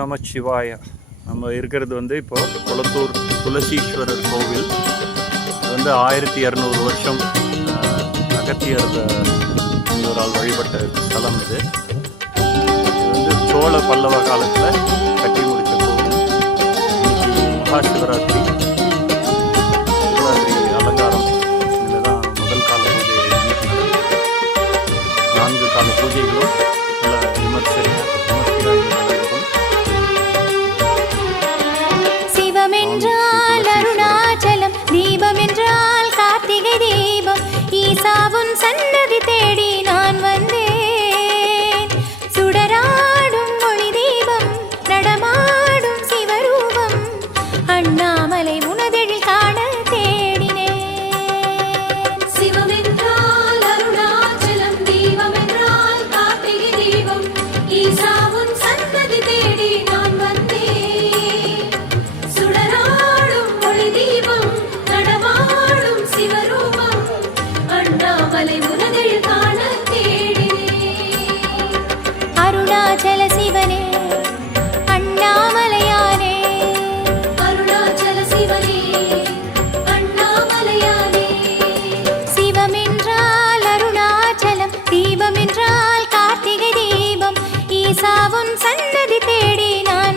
நமச்சிவாய. நம்ம இருக்கிறது இப்போது கொளத்தூர் துளசீஸ்வரர் கோவில். இது 1200 வருஷம் அகத்தியர் முனிவரால் வழிபட்ட ஸ்தலம். இது சோழ பல்லவ காலத்தில் கட்டி முடித்த கோவில். இன்னைக்கு மகா சிவராத்திரி அலங்காரம். இதில் தான் முதல் கால பூஜை இன்னைக்கு நடக்குது. 4 கால பூஜைகளும் நல்ல விமர்சையாக நடைபெறும். சிவம் என்றால் அருணாச்சலம், தீபம் என்றால் கார்த்திகை தீபம். ஈசாவும் சன்னதி தேடி நான் வந்தேன். சுடராடும் மொழி தீபம், நடமாடும் சிவரூபம், அண்ணாமலை உனதெழில் காண தேடினேன். சிவம் என்றால் அருணாச்சலம், தீபம் என்றால் கார்த்திகை தீபம். ஈசாவும் சன்னதி தேடி நான் வந்தேன். சுடராடும் மொழி தீபம், நடமாடும் சிவரூபம், அண்ணாமலை உனதெழில் காண தேடினேன். அருணாச்சல சிவனே, அண்ணாமலையானே. அருணாச்சல சிவனே, அண்ணாமலையானே. சிவம் என்றால் அருணாச்சலம், தீபம் என்றால் கார்த்திகை தீபம். ஈசாவும் சன்னதி தேடி நான்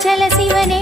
அருணாச்சல சிவனே